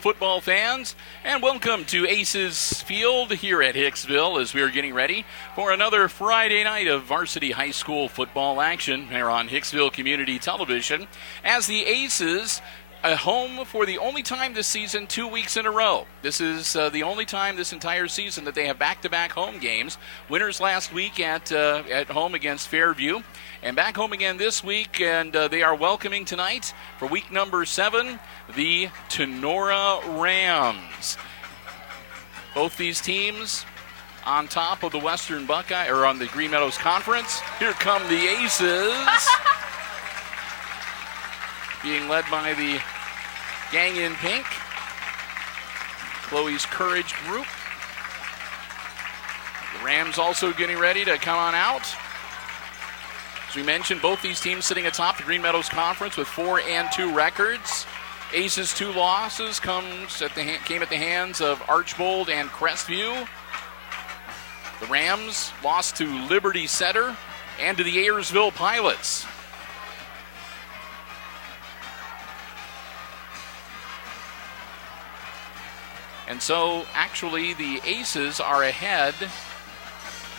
Football fans, and welcome to Aces Field here at Hicksville as we are getting ready for another Friday night of varsity high school football action here on Hicksville Community Television as the Aces home for the only time this season 2 weeks in a row. This is the only time this entire season that they have back-to-back home games. Winners last week at home against Fairview, and back home again this week, and they are welcoming tonight for week number 7 the Tinora Rams. Both these teams on top of the Western Buckeye, or on the Green Meadows Conference. Here come the Aces. Being led by the gang in pink, Chloe's Courage group. The Rams also getting ready to come on out. As we mentioned, both these teams sitting atop the Green Meadows Conference with 4-2 records. Aces' 2 losses came at the hands of Archbold and Crestview. The Rams lost to Liberty Center and to the Ayersville Pilots. And so, actually, the Aces are ahead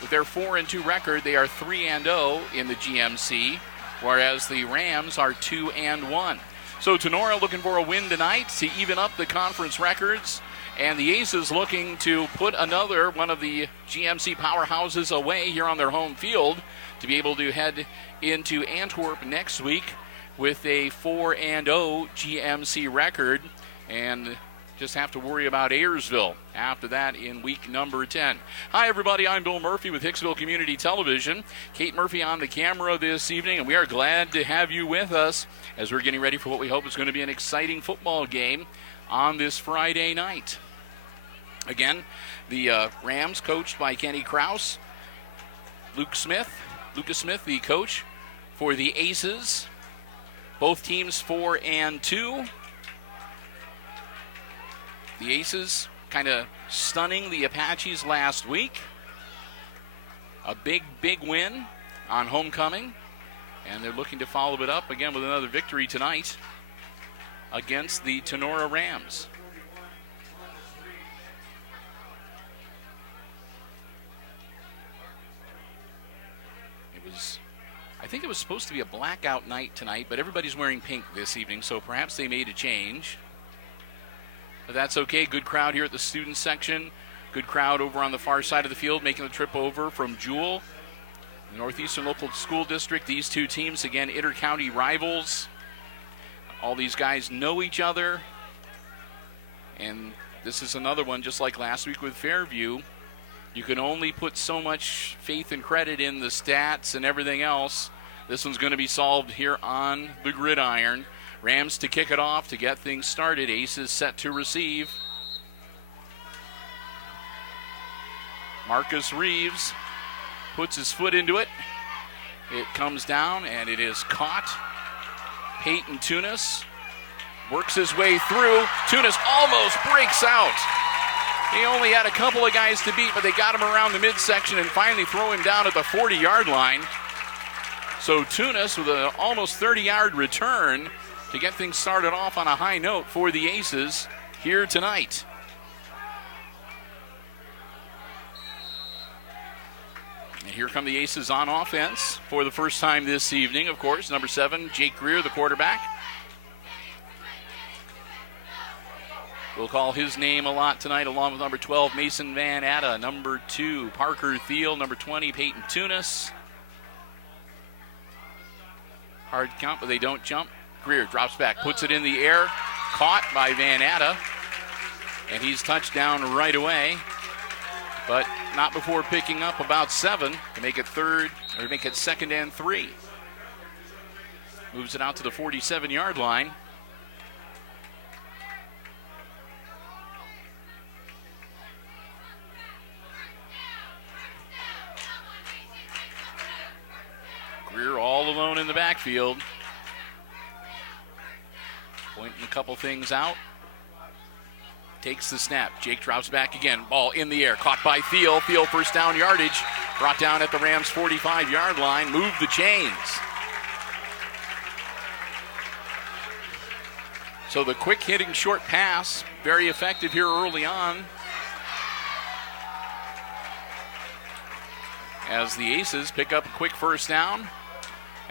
with their 4-2 record. They are 3-0 in the GMC, whereas the Rams are 2-1. So Tinora looking for a win tonight to even up the conference records, and the Aces looking to put another one of the GMC powerhouses away here on their home field to be able to head into Antwerp next week with a 4-0 GMC record, and just have to worry about Ayersville after that in week number 10. Hi, everybody. I'm Bill Murphy with Hicksville Community Television. Kate Murphy on the camera this evening, and we are glad to have you with us as we're getting ready for what we hope is going to be an exciting football game on this Friday night. Again, the Rams coached by Kenny Krause. Lucas Smith, the coach for the Aces. Both teams 4-2. The Aces kind of stunning the Apaches last week. A big win on homecoming. And they're looking to follow it up again with another victory tonight against the Tinora Rams. I think it was supposed to be a blackout night tonight, but everybody's wearing pink this evening, so perhaps they made a change. But that's okay. Good crowd here at the student section. Good crowd over on the far side of the field making the trip over from Jewel, the Northeastern Local School District. These two teams, again, inter-county rivals. All these guys know each other. And this is another one, just like last week with Fairview. You can only put so much faith and credit in the stats and everything else. This one's going to be solved here on the gridiron. Rams to kick it off to get things started. Aces set to receive. Marcus Reeves puts his foot into it. It comes down and it is caught. Peyton Tunis works his way through. Tunis almost breaks out. He only had a couple of guys to beat, but they got him around the midsection and finally throw him down at the 40-yard line. So Tunis with an almost 30-yard return to get things started off on a high note for the Aces here tonight. And here come the Aces on offense for the first time this evening, of course. Number 7, Jake Greer, the quarterback. We'll call his name a lot tonight, along with number 12, Mason Van Atta. Number 2, Parker Thiel. Number 20, Peyton Tunis. Hard count, but they don't jump. Greer drops back, puts it in the air, caught by Van Atta, and he's touched down right away. But not before picking up about 7 to make it second and 3. Moves it out to the 47-yard line. Greer all alone in the backfield. Pointing a couple things out. Takes the snap. Jake drops back again. Ball in the air. Caught by Thiel. Thiel first down yardage. Brought down at the Rams' 45-yard line. Move the chains. So the quick hitting short pass, very effective here early on. As the Aces pick up a quick first down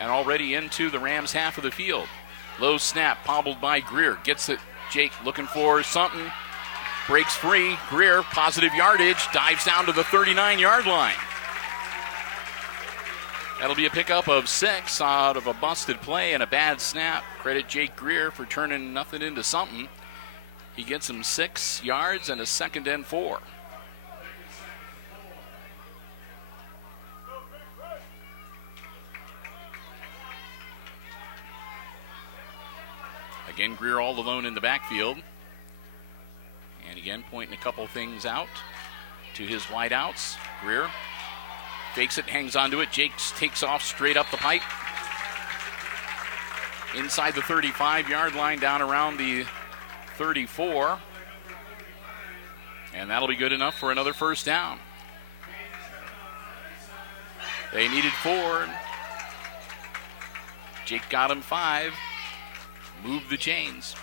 and already into the Rams' half of the field. Low snap, pobbled by Greer. Gets it. Jake looking for something. Breaks free. Greer, positive yardage. Dives down to the 39-yard line. That'll be a pickup of 6 out of a busted play and a bad snap. Credit Jake Greer for turning nothing into something. He gets him 6 yards and a second and 4. Again, Greer all alone in the backfield. And again, pointing a couple things out to his wideouts. Greer fakes it, hangs onto it. Jake takes off straight up the pipe. Inside the 35-yard line, down around the 34. And that'll be good enough for another first down. They needed 4. Jake got him 5. Move the chains.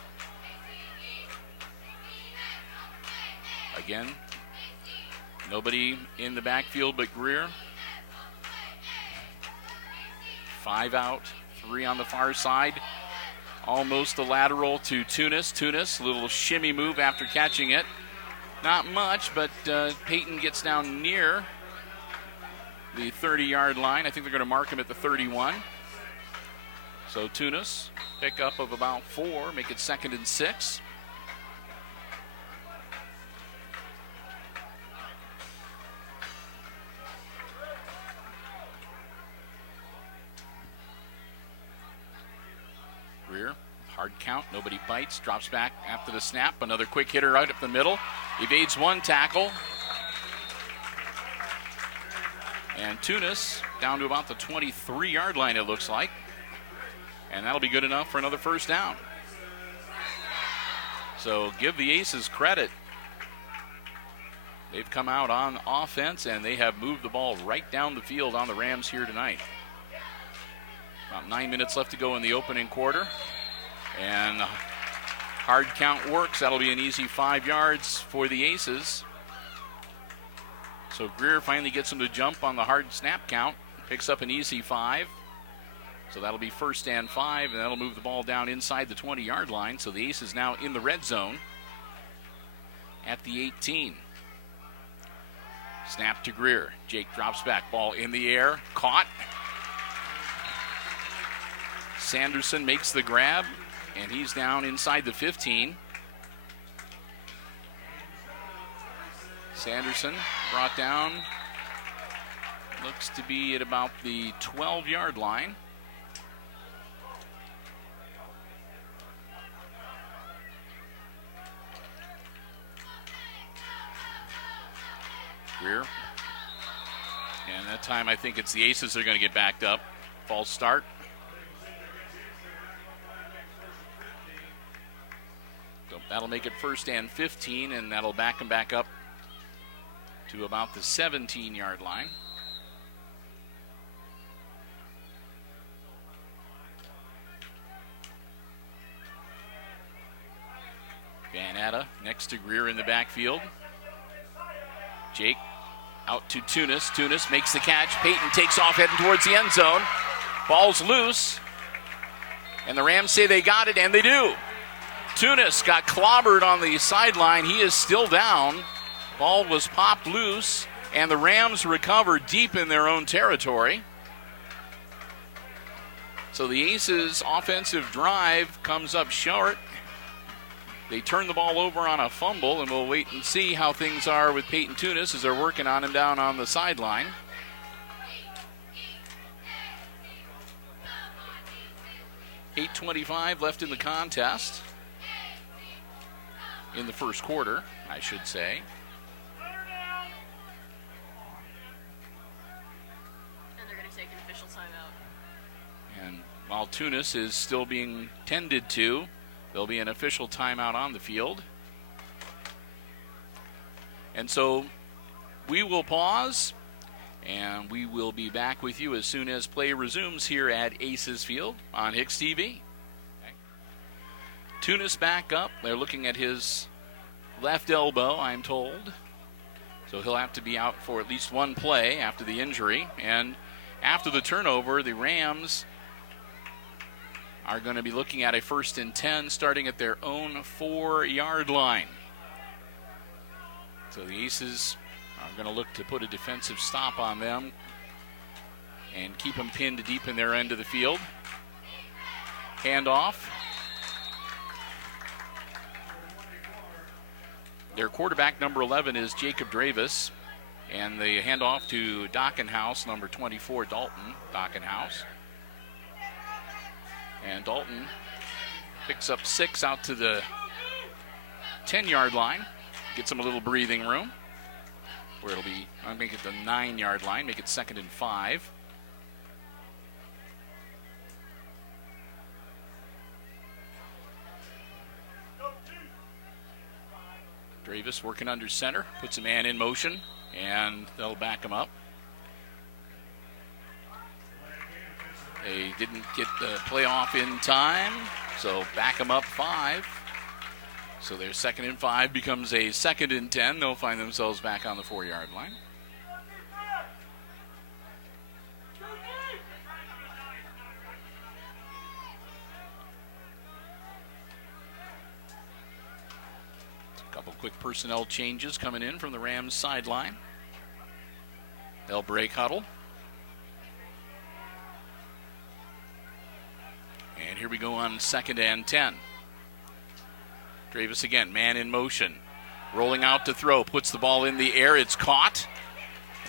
Again, nobody in the backfield but Greer. 5 out, 3 on the far side. Almost a lateral to Tunis. Tunis, a little shimmy move after catching it. Not much, but Peyton gets down near the 30-yard line. I think they're going to mark him at the 31. So Tunis, pick up of about 4, make it second and 6. Greer, hard count, nobody bites, drops back after the snap. Another quick hitter right up the middle. Evades one tackle. And Tunis down to about the 23-yard line, it looks like. And that'll be good enough for another first down. So give the Aces credit. They've come out on offense and they have moved the ball right down the field on the Rams here tonight. About 9 minutes left to go in the opening quarter. And hard count works. That'll be an easy 5 yards for the Aces. So Greer finally gets him to jump on the hard snap count. Picks up an easy 5. So that'll be first and 5, and that'll move the ball down inside the 20-yard line. So the Aces now in the red zone at the 18. Snap to Greer. Jake drops back. Ball in the air. Caught. Sanderson makes the grab, and he's down inside the 15. Sanderson brought down. Looks to be at about the 12-yard line. Greer. And that time I think it's the Aces that are going to get backed up. False start. So that'll make it first and 15, and that'll back them back up to about the 17-yard line. Van Atta next to Greer in the backfield. Jake out to Tunis. Tunis makes the catch. Peyton takes off heading towards the end zone. Ball's loose. And the Rams say they got it, and they do. Tunis got clobbered on the sideline. He is still down. Ball was popped loose, and the Rams recover deep in their own territory. So the Aces' offensive drive comes up short. They turn the ball over on a fumble, and we'll wait and see how things are with Peyton Tunis as they're working on him down on the sideline. .8:25 left in the contest. In the first quarter, I should say. And they're going to take an official timeout. And while Tunis is still being tended to, there'll be an official timeout on the field. And so we will pause, and we will be back with you as soon as play resumes here at Aces Field on HIX-TV. Okay. Tunis back up. They're looking at his left elbow, I'm told. So he'll have to be out for at least one play after the injury. And after the turnover, the Rams are going to be looking at a 1st and 10 starting at their own 4-yard line. So the Aces are going to look to put a defensive stop on them and keep them pinned deep in their end of the field. Handoff. Their quarterback, number 11, is Jacob Dravis. And the handoff to Dockenhouse, number 24, Dalton Dockenhouse. And Dalton picks up 6 out to the 10-yard line. Gets him a little breathing room. Where it'll be, I'll make it the 9-yard line, make it 2nd and 5. Dravis working under center, puts a man in motion, and they'll back him up. They didn't get the playoff in time, so back him up 5. So their 2nd and 5 becomes a 2nd and 10. They'll find themselves back on the 4-yard line. A couple quick personnel changes coming in from the Rams sideline. They'll break huddle. And here we go on 2nd and 10. Dravis again, man in motion. Rolling out to throw, puts the ball in the air. It's caught.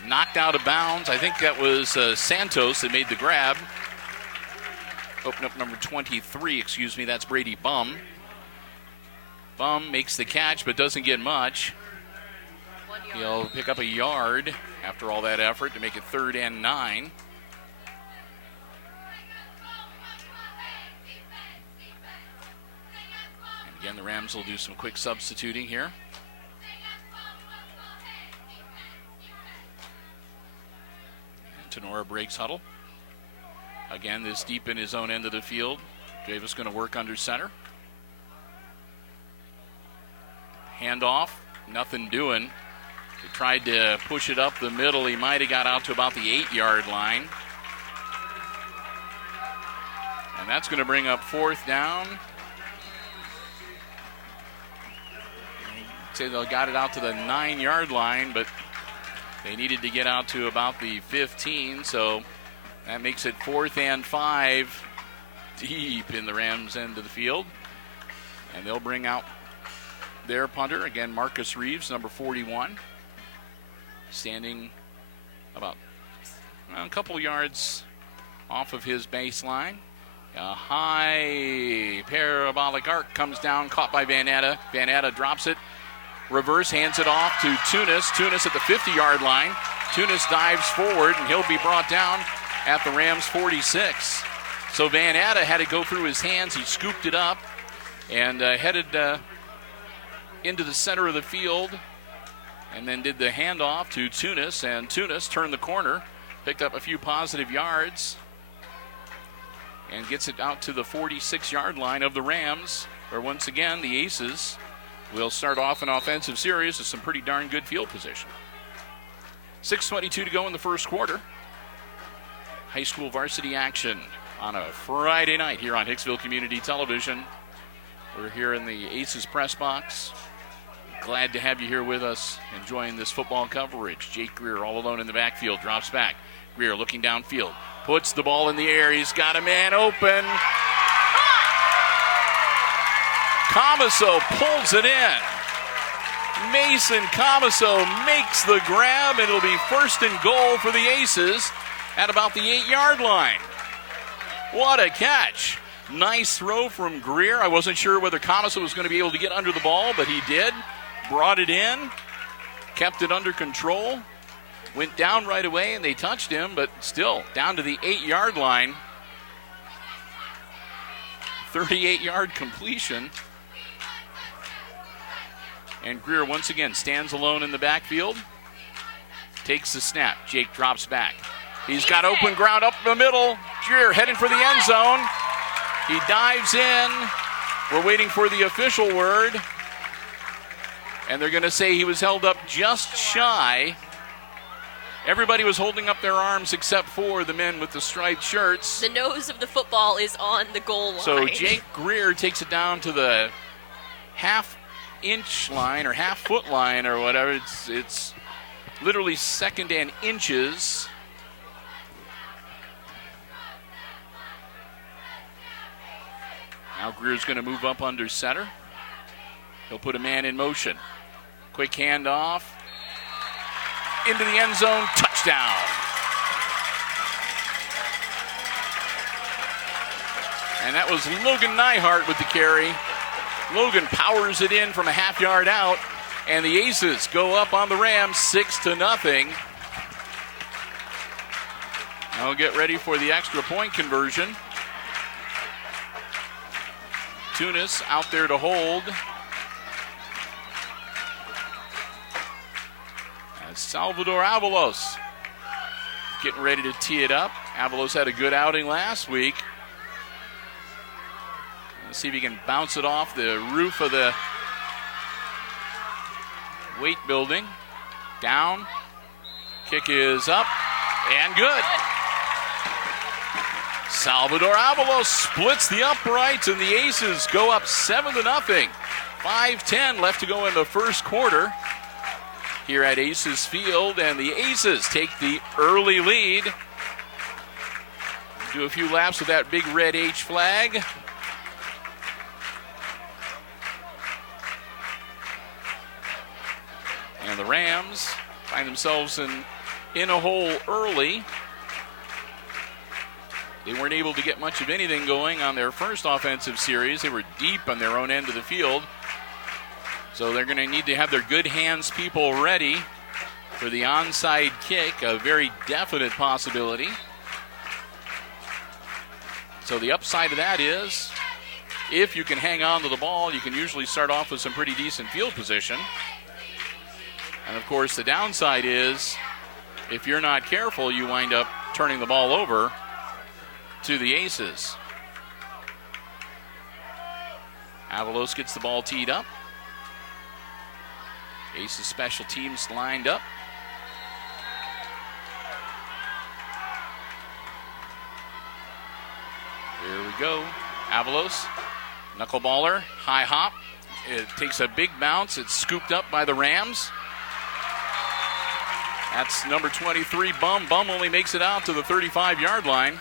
Knocked out of bounds. I think that was Santos that made the grab. Open up number 23, excuse me, that's Brady Bum. Bum makes the catch but doesn't get much. He'll pick up a yard after all that effort to make it 3rd and 9. Again, the Rams will do some quick substituting here. And Tinora breaks huddle. Again, this deep in his own end of the field. Dravis going to work under center. Handoff, nothing doing. He tried to push it up the middle. He might have got out to about the 8-yard line. And that's going to bring up 4th down. Say they got it out to the 9-yard line, but they needed to get out to about the 15, so that makes it 4th and 5 deep in the Rams' end of the field. And they'll bring out their punter, again, Marcus Reeves, number 41, standing about a couple yards off of his baseline. A high parabolic arc comes down, caught by Van Atta. Van Atta drops it. Reverse, hands it off to Tunis. Tunis at the 50-yard line. Tunis dives forward, and he'll be brought down at the Rams' 46. So Van Atta had to go through his hands. He scooped it up and headed into the center of the field and then did the handoff to Tunis. And Tunis turned the corner, picked up a few positive yards, and gets it out to the 46-yard line of the Rams, where once again the Aces will start off an offensive series with some pretty darn good field position. 6:22 to go in the first quarter. High school varsity action on a Friday night here on Hicksville Community Television. We're here in the Aces press box. Glad to have you here with us enjoying this football coverage. Jake Greer all alone in the backfield, drops back. Greer looking downfield, puts the ball in the air. He's got a man open. Comiso pulls it in. Mason Comiso makes the grab, and it'll be first and goal for the Aces at about the 8-yard line. What a catch. Nice throw from Greer. I wasn't sure whether Comiso was going to be able to get under the ball, but he did. Brought it in, kept it under control, went down right away, and they touched him, but still down to the 8-yard line. 38-yard completion. And Greer once again stands alone in the backfield. Takes the snap. Jake drops back. He's got open ground up the middle. Greer heading for the end zone. He dives in. We're waiting for the official word. And they're going to say he was held up just shy. Everybody was holding up their arms except for the men with the striped shirts. The nose of the football is on the goal line. So Jake Greer takes it down to the half-inch line or half-foot line or whatever. It's literally second and inches. Now Greer's going to move up under center. He'll put a man in motion. Quick handoff. Into the end zone. Touchdown. And that was Logan Neihart with the carry. Logan powers it in from a half-yard out. And the Aces go up on the Rams 6-0. Now get ready for the extra point conversion. Tunis out there to hold. As Salvador Avalos getting ready to tee it up. Avalos had a good outing last week. Let's see if he can bounce it off the roof of the weight building. Down. Kick is up and good. Salvador Avalos splits the uprights, and the Aces go up 7-0. 5:10 left to go in the first quarter here at Aces Field, and the Aces take the early lead. Do a few laps with that big red H flag. And the Rams find themselves in a hole early. They weren't able to get much of anything going on their first offensive series. They were deep on their own end of the field. So they're going to need to have their good hands people ready for the onside kick, a very definite possibility. So the upside of that is, if you can hang on to the ball, you can usually start off with some pretty decent field position. And of course, the downside is, if you're not careful, you wind up turning the ball over to the Aces. Avalos gets the ball teed up. Aces special teams lined up. Here we go. Avalos, knuckleballer, high hop. It takes a big bounce. It's scooped up by the Rams. That's number 23, Bum. Bum only makes it out to the 35-yard line.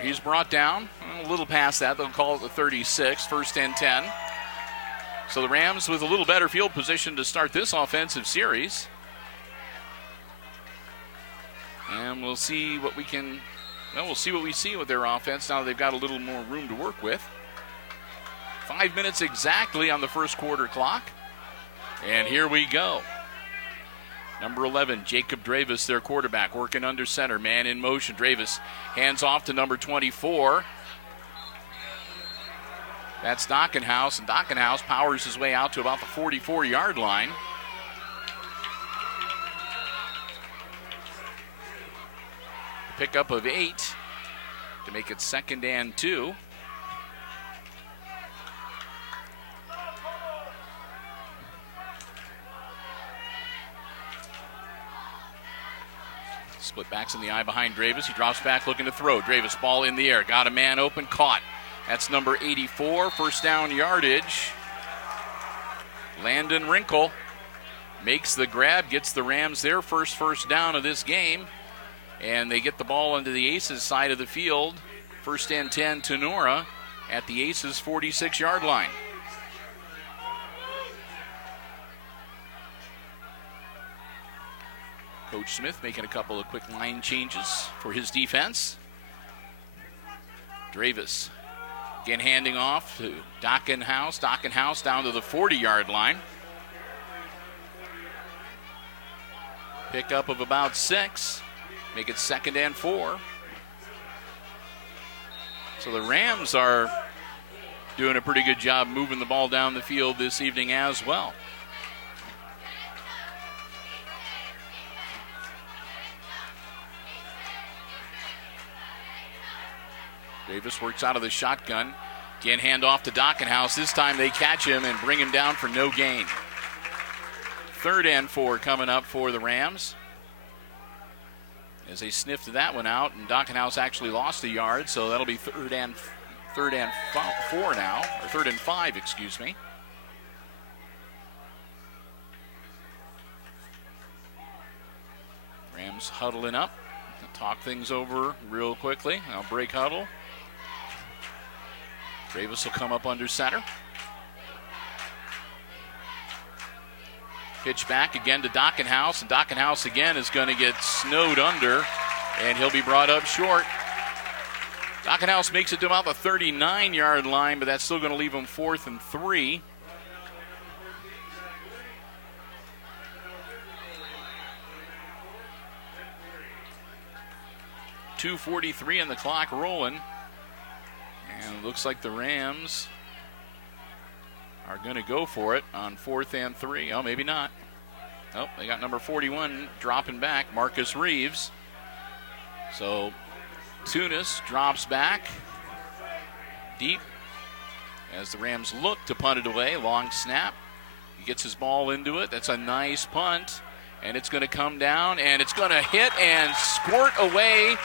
He's brought down a little past that. They'll call it the 36, first and 10. So the Rams with a little better field position to start this offensive series. And we'll see what we can, we'll see what we see with their offense now that they've got a little more room to work with. 5 minutes exactly on the first quarter clock. And here we go. Number 11, Jacob Dravis, their quarterback, working under center. Man in motion. Dravis hands off to number 24. That's Dockenhouse, and Dockenhouse powers his way out to about the 44-yard line. Pickup of 8 to make it 2nd and 2. Split backs in the eye behind Dravis. He drops back looking to throw. Dravis, ball in the air. Got a man open, caught. That's number 84, first down yardage. Landon Wrinkle makes the grab, gets the Rams their first down of this game. And they get the ball into the Aces side of the field. First and 10, Tinora. at the Aces 46-yard line. Coach Smith making a couple of quick line changes for his defense. Dravis again handing off to Dockenhouse. Dockenhouse down to the 40-yard line. Pickup of about 6. Make it 2nd and 4. So the Rams are doing a pretty good job moving the ball down the field this evening as well. Davis works out of the shotgun. Again, hand off to Dockenhouse. This time they catch him and bring him down for no gain. 3rd and 4 coming up for the Rams. As they sniffed that one out, and Dockenhouse actually lost a yard, so that'll be 3rd and 4 now, or 3rd and 5, excuse me. Rams huddling up. Talk things over real quickly. Now break huddle. Davis will come up under center. Pitch back again to Dockenhouse, and Dockenhouse again is going to get snowed under, and he'll be brought up short. Dockenhouse makes it to about the 39-yard line, but that's still going to leave him 4th and 3. .243 in the clock rolling. And it looks like the Rams are going to go for it on 4th and 3. Oh, maybe not. Oh, they got number 41 dropping back, Marcus Reeves. So Tunis drops back deep as the Rams look to punt it away. Long snap. He gets his ball into it. That's a nice punt. And it's going to come down, and it's going to hit and squirt away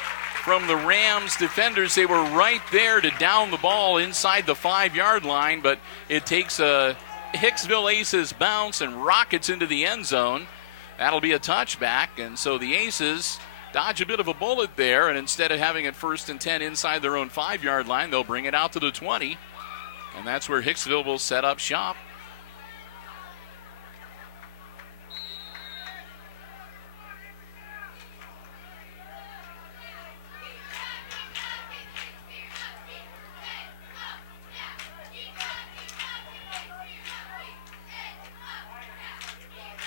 from the Rams defenders. They were right there to down the ball inside the 5-yard line, but it takes a Hicksville Aces bounce and rockets into the end zone. That'll be a touchback, and so the Aces dodge a bit of a bullet there, and instead of having it 1st and 10 inside their own 5-yard line, they'll bring it out to the 20, and that's where Hicksville will set up shop.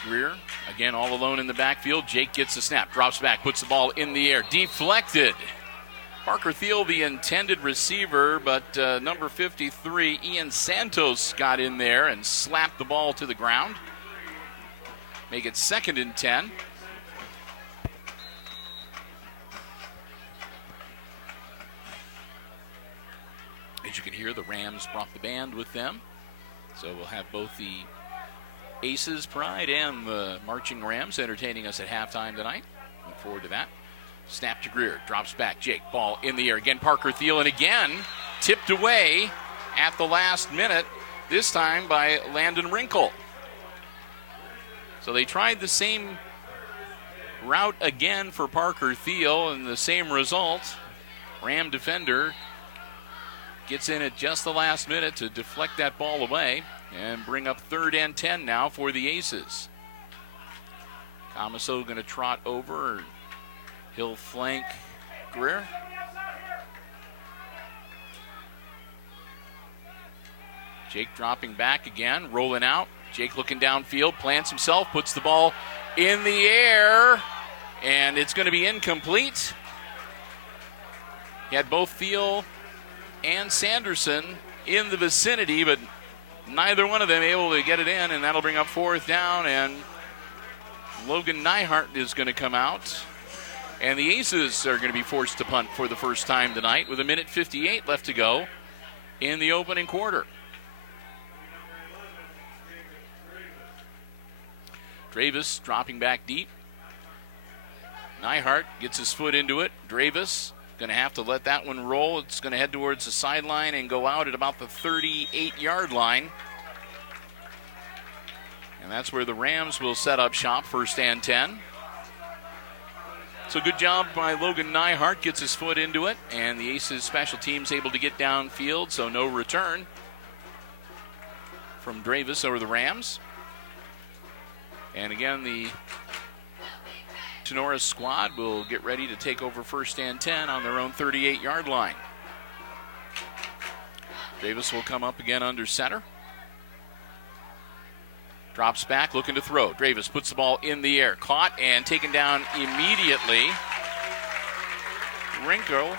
Greer, again, all alone in the backfield. Jake gets the snap, drops back, puts the ball in the air. Deflected. Parker Thiel, the intended receiver, but number 53, Ian Santos, got in there and slapped the ball to the ground. Make it 2nd and 10. As you can hear, the Rams brought the band with them. So we'll have both the Aces Pride and the Marching Rams entertaining us at halftime tonight. Look forward to that. Snap to Greer, drops back. Jake, ball in the air. Again, Parker Thiel, and again, tipped away at the last minute, this time by Landon Wrinkle. So they tried the same route again for Parker Thiel, and the same result. Ram defender gets in at just the last minute to deflect that ball away and bring up 3rd and 10 now for the Aces. Comiso going to trot over. He'll flank Greer. Jake dropping back again, rolling out. Jake looking downfield, plants himself, puts the ball in the air, and it's going to be incomplete. He had both Thiel and Sanderson in the vicinity, but neither one of them able to get it in, and that'll bring up 4th down, and Logan Nyhart is going to come out. And the Aces are going to be forced to punt for the first time tonight with 1:58 left to go in the opening quarter. Dravis dropping back deep. Nyhart gets his foot into it. Dravis going to have to let that one roll. It's going to head towards the sideline and go out at about the 38-yard line. And that's where the Rams will set up shop, 1st and 10. So good job by Logan Nyhart, gets his foot into it, and the Aces special teams able to get downfield, so no return from Dravis over the Rams. And again, the Tinora squad will get ready to take over first and 10 on their own 38-yard line. Dravis will come up again under center. Drops back, looking to throw. Dravis puts the ball in the air. Caught and taken down immediately. Rinkel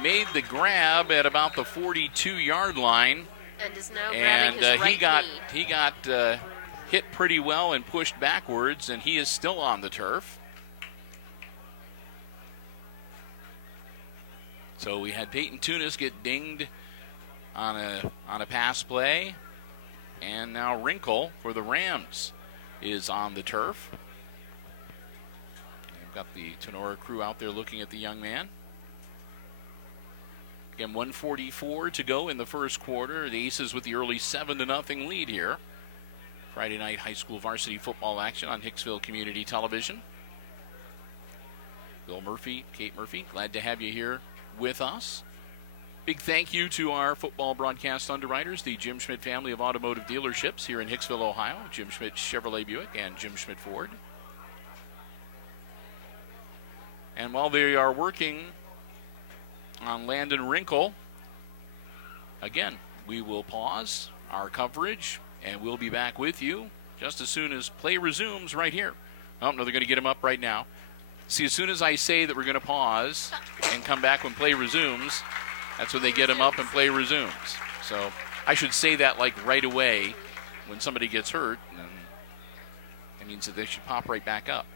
made the grab at about the 42-yard line. And is now grabbing his right knee. He got hit pretty well and pushed backwards, and he is still on the turf. So we had Peyton Tunis get dinged on a pass play. And now Rinkel for the Rams is on the turf. We've got the Tinora crew out there looking at the young man. Again, 1:44 to go in the first quarter. The Aces with the early 7-0 lead here. Friday night high school varsity football action on Hicksville Community Television. Bill Murphy, Kate Murphy, glad to have you here with us. Big thank you to our football broadcast underwriters, the Jim Schmidt family of automotive dealerships here in Hicksville, Ohio, Jim Schmidt Chevrolet Buick and Jim Schmidt Ford. And while they are working on Landon Rinkel, again, we will pause our coverage and we'll be back with you just as soon as play resumes right here. Oh, no, they're going to get him up right now. See, as soon as I say that we're going to pause and come back when play resumes, that's when they get him up and play resumes. So I should say that like right away when somebody gets hurt. And that means that they should pop right back up.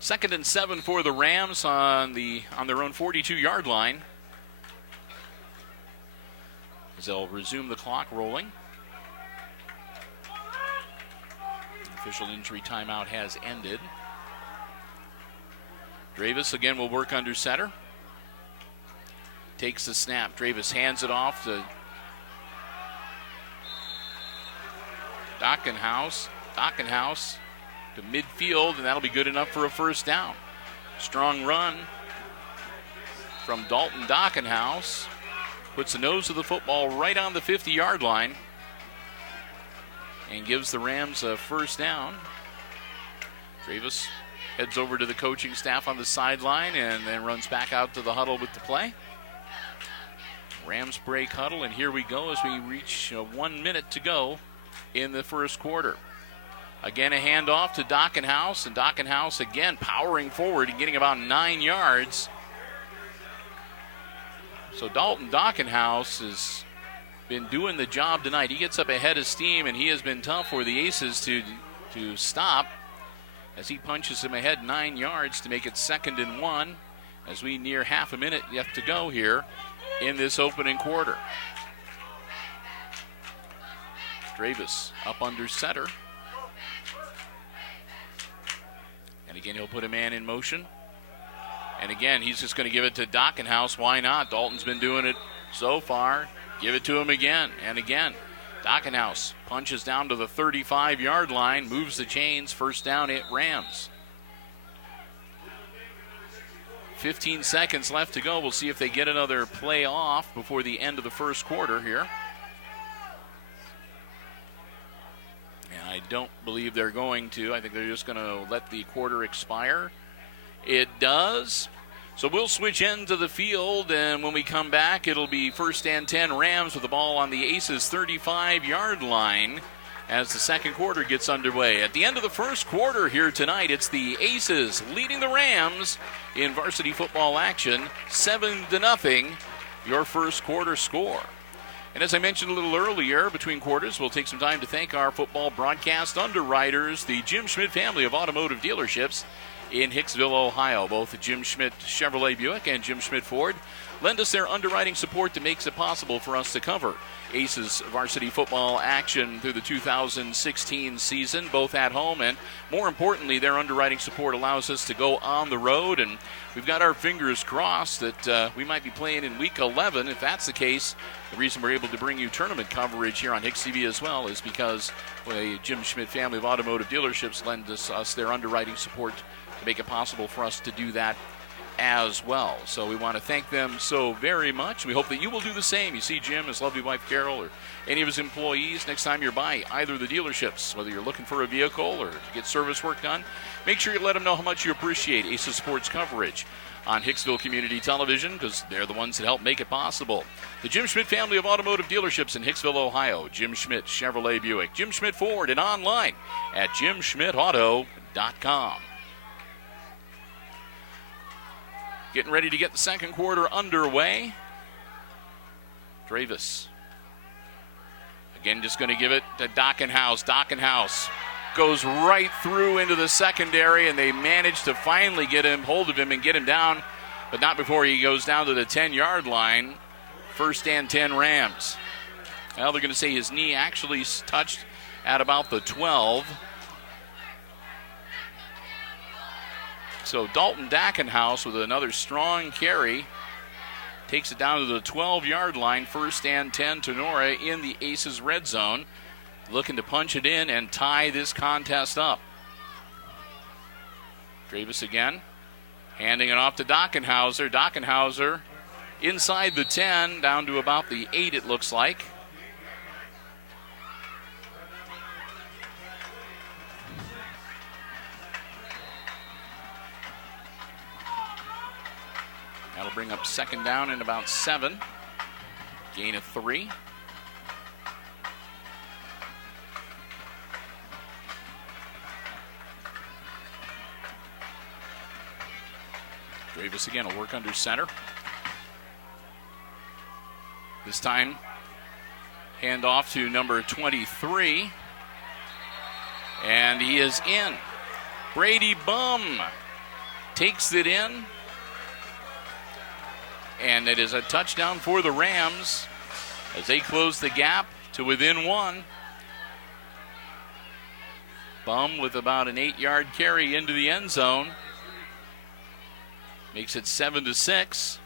2nd and 7 for the Rams on their own 42-yard line. As they'll resume the clock rolling. The official injury timeout has ended. Dravis again will work under center. Takes the snap. Dravis hands it off to Dockenhouse. Dockenhouse to midfield, and that'll be good enough for a first down. Strong run from Dalton Dockenhouse. Puts the nose of the football right on the 50-yard line and gives the Rams a first down. Dravis heads over to the coaching staff on the sideline and then runs back out to the huddle with the play. Rams break huddle, and here we go as we reach 1 minute to go in the first quarter. Again, a handoff to Dockenhouse, and Dockenhouse again powering forward and getting about 9 yards. So Dalton Dockenhouse has been doing the job tonight. He gets up ahead of steam, and he has been tough for the Aces to stop as he punches him ahead 9 yards to make it 2nd and 1 as we near half a minute left to go here in this opening quarter. Dravis up under center. And again, he'll put a man in motion. And again, he's just going to give it to Dockenhouse. Why not? Dalton's been doing it so far. Give it to him again and again. Dockenhouse punches down to the 35-yard line, moves the chains, first down at Rams. 15 seconds left to go. We'll see if they get another play off before the end of the first quarter here. And I don't believe they're going to. I think they're just going to let the quarter expire. It does. So we'll switch into the field, and when we come back, it'll be 1st and 10 Rams with the ball on the Aces 35-yard line as the second quarter gets underway. At the end of the first quarter here tonight, it's the Aces leading the Rams in varsity football action, 7-0, your first quarter score. And as I mentioned a little earlier, between quarters, we'll take some time to thank our football broadcast underwriters, the Jim Schmidt family of automotive dealerships in Hicksville, Ohio. Both Jim Schmidt Chevrolet Buick and Jim Schmidt Ford lend us their underwriting support that makes it possible for us to cover Aces varsity football action through the 2016 season, both at home, and more importantly, their underwriting support allows us to go on the road, and we've got our fingers crossed that we might be playing in Week 11. If that's the case, the reason we're able to bring you tournament coverage here on HIX-TV as well is because the Jim Schmidt family of automotive dealerships lend us their underwriting support to make it possible for us to do that as well. So we want to thank them so very much. We hope that you will do the same. You see Jim, his lovely wife Carol, or any of his employees next time you're by either of the dealerships, whether you're looking for a vehicle or to get service work done, make sure you let them know how much you appreciate Aces Sports coverage on Hicksville Community Television, because they're the ones that help make it possible. The Jim Schmidt family of automotive dealerships in Hicksville, Ohio. Jim Schmidt Chevrolet Buick, Jim Schmidt Ford, and online at jimschmidtauto.com. Getting ready to get the second quarter underway. Dravis. Again, just going to give it to Dockenhouse. Dockenhouse goes right through into the secondary, and they manage to finally get hold of him and get him down, but not before he goes down to the 10-yard line. First and 10 Rams. Well, they're going to say his knee actually touched at about the 12. So Dalton Dockenhouse with another strong carry takes it down to the 12-yard line. First and 10 Tinora in the Aces red zone, looking to punch it in and tie this contest up. Dravis again, handing it off to Dockenhauser. Dockenhauser inside the 10, down to about the 8 it looks like. That'll bring up second down and about 7. Gain of 3. Dravis again will work under center. This time, hand off to number 23. And he is in. Brady Bum takes it in. And it is a touchdown for the Rams as they close the gap to within 1. Bum with about an 8-yard carry into the end zone. Makes it 7-6.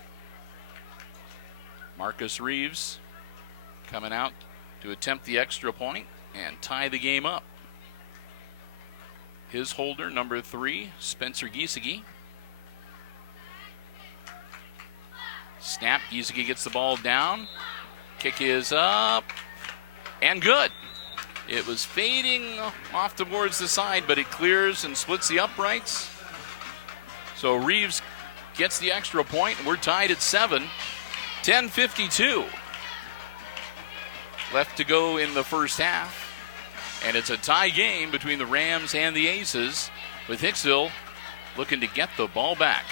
Marcus Reeves coming out to attempt the extra point and tie the game up. His holder, number 3, Spencer Giesecke. Snap, Giesecke gets the ball down. Kick is up and good. It was fading off towards the side, but it clears and splits the uprights. So Reeves gets the extra point, and we're tied at 7. 10:52 left to go in the first half. And it's a tie game between the Rams and the Aces, with Hicksville looking to get the ball back.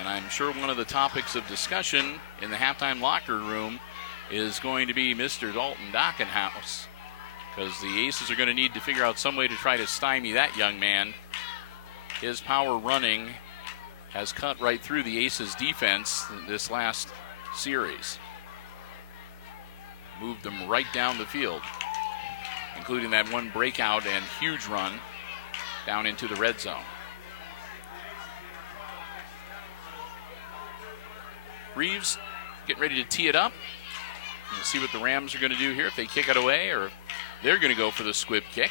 And I'm sure one of the topics of discussion in the halftime locker room is going to be Mr. Dalton Dockenhouse, because the Aces are going to need to figure out some way to try to stymie that young man. His power running has cut right through the Aces defense this last series. Moved them right down the field, including that one breakout and huge run down into the red zone. Reeves getting ready to tee it up. We'll see what the Rams are going to do here, if they kick it away or if they're going to go for the squib kick.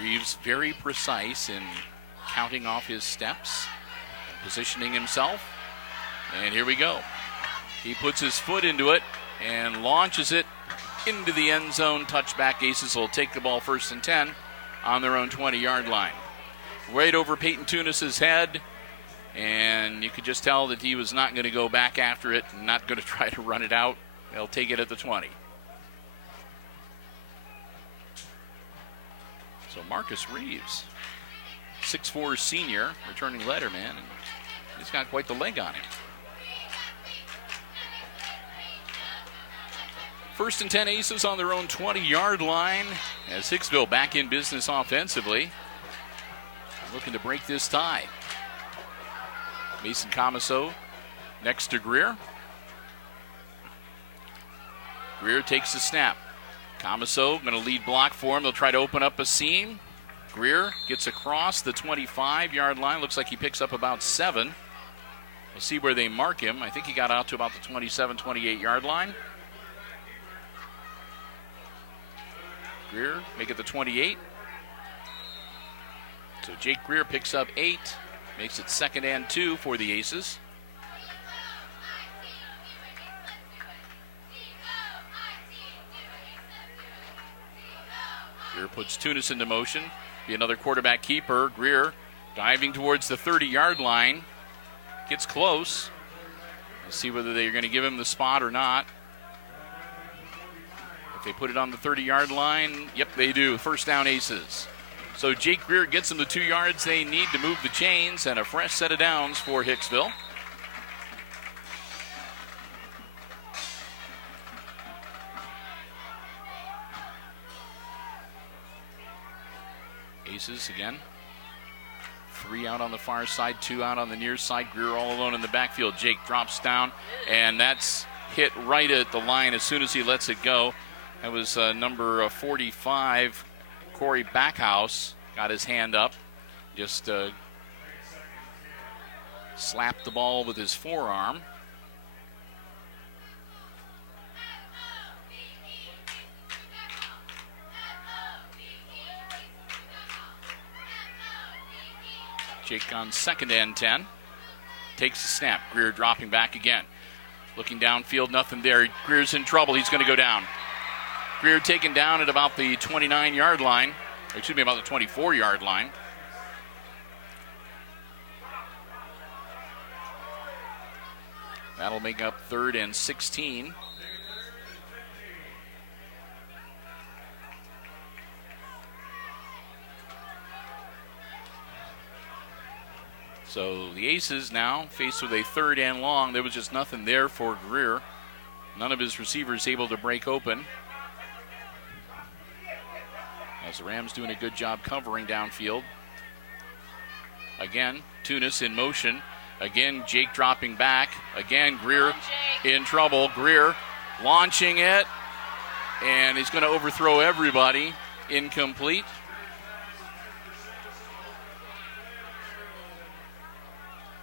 Reeves very precise in counting off his steps, positioning himself. And here we go. He puts his foot into it and launches it into the end zone. Touchback. Aces will take the ball first and 10 on their own 20-yard line. Right over Peyton Tunis's head, and you could just tell that he was not going to go back after it and not going to try to run it out. They'll take it at the 20. So Marcus Reeves, 6'4" senior, returning letterman, and he's got quite the leg on him. First and 10 Aces on their own 20-yard line as Hicksville back in business offensively, looking to break this tie. Mason Comiso next to Greer. Greer takes the snap. Comiso going to lead block for him. They'll try to open up a seam. Greer gets across the 25-yard line. Looks like he picks up about 7. We'll see where they mark him. I think he got out to about the 27, 28-yard line. Greer make it the 28. So Jake Greer picks up 8, makes it 2nd and 2 for the Aces. Greer puts Tunis into motion. Be another quarterback keeper. Greer diving towards the 30-yard line. Gets close. We'll see whether they're going to give him the spot or not. If they put it on the 30-yard line, yep, they do. First down, Aces. So Jake Greer gets them the 2 yards they need to move the chains, and a fresh set of downs for Hicksville. Aces again. 3 out on the far side, 2 out on the near side. Greer all alone in the backfield. Jake drops down, and that's hit right at the line as soon as he lets it go. That was number 45, Corey Backhouse, got his hand up. Just slapped the ball with his forearm. Jake on 2nd and 10. Takes the snap. Greer dropping back again. Looking downfield, nothing there. Greer's in trouble. He's going to go down. Greer taken down at about the 29-yard line. Excuse me, about the 24-yard line. That'll make up 3rd and 16. So the Aces now faced with a 3rd and long. There was just nothing there for Greer. None of his receivers able to break open. As the Rams doing a good job covering downfield. Again, Tunis in motion. Again, Jake dropping back. Again, Greer in trouble. Greer launching it. And he's going to overthrow everybody. Incomplete.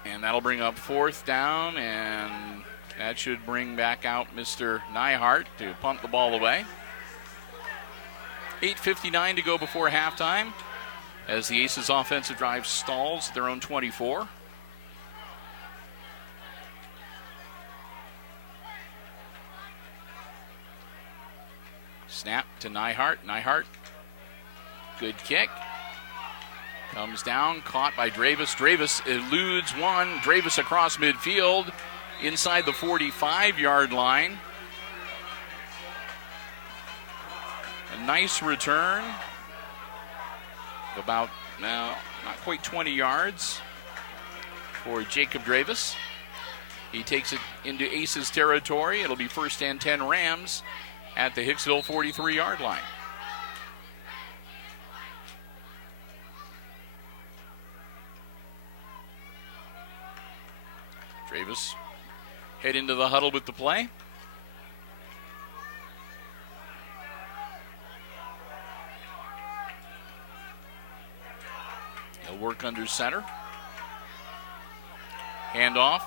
And that'll bring up 4th down, and that should bring back out Mr. Nyhart to punt the ball away. 8:59 to go before halftime as the Aces offensive drive stalls at their own 24. Snap to Nyhart. Nyhart, good kick. Comes down, caught by Dravis. Dravis eludes one. Dravis across midfield, inside the 45-yard line. A nice return. About, now, not quite 20 yards for Jacob Dravis. He takes it into Aces territory. It'll be 1st and 10 Rams at the Hicksville 43-yard line. Dravis head into the huddle with the play. He'll work under center. Handoff.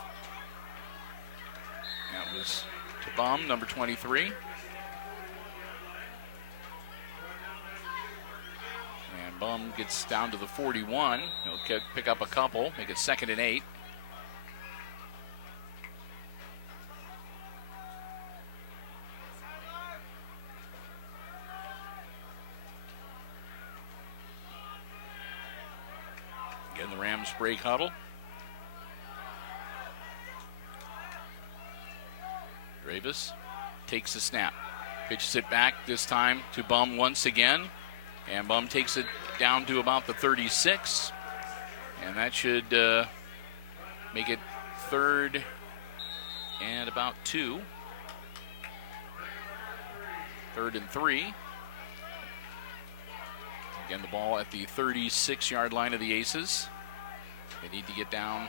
That was to Bum, number 23. And Bum gets down to the 41. He'll pick up a couple, make it 2nd and 8. Again, the Rams break huddle. Dravis takes the snap. Pitches it back this time to Bum once again. And Bum takes it down to about the 36. And that should make it 3rd and about 2. 3rd and 3. Again, the ball at the 36-yard line of the Aces. They need to get down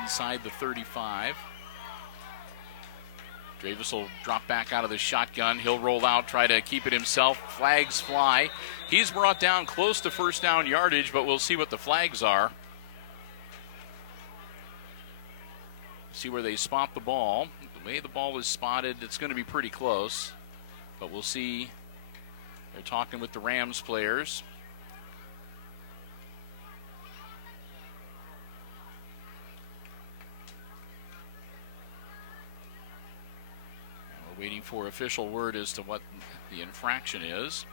inside the 35. Dravis will drop back out of the shotgun. He'll roll out, try to keep it himself. Flags fly. He's brought down close to first down yardage, but we'll see what the flags are. See where they spot the ball. The way the ball is spotted, it's going to be pretty close. But we'll see. They're talking with the Rams players. And we're waiting for official word as to what the infraction is.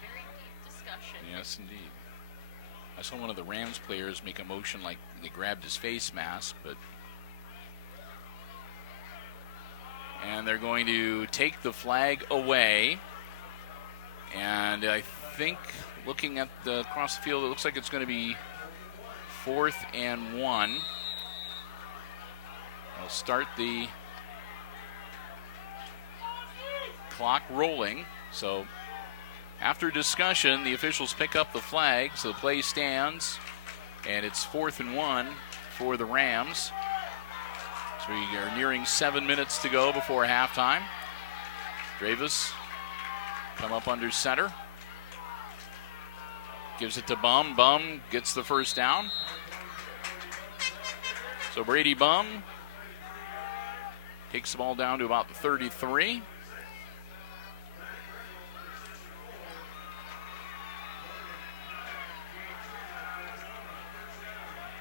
Very deep discussion. Yes, indeed. I saw one of the Rams players make a motion like they grabbed his face mask, but. And they're going to take the flag away. And I think, looking at the across the field, it looks like it's going to be 4th and 1. I'll start the clock rolling. So after discussion, the officials pick up the flag, so the play stands, and it's 4th and 1 for the Rams. So we are nearing 7 minutes to go before halftime. Dravis come up under center. Gives it to Bum. Bum gets the first down. So Brady Bum takes the ball down to about the 33.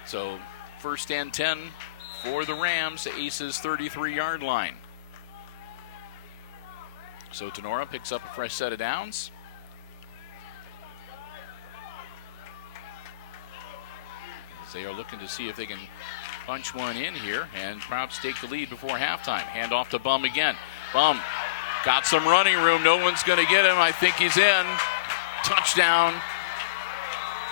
So 1st and 10 for the Rams, the Aces 33-yard line. So Tinora picks up a fresh set of downs. As they are looking to see if they can punch one in here and perhaps take the lead before halftime. Hand off to Bum again. Bum got some running room. No one's going to get him. I think he's in. Touchdown.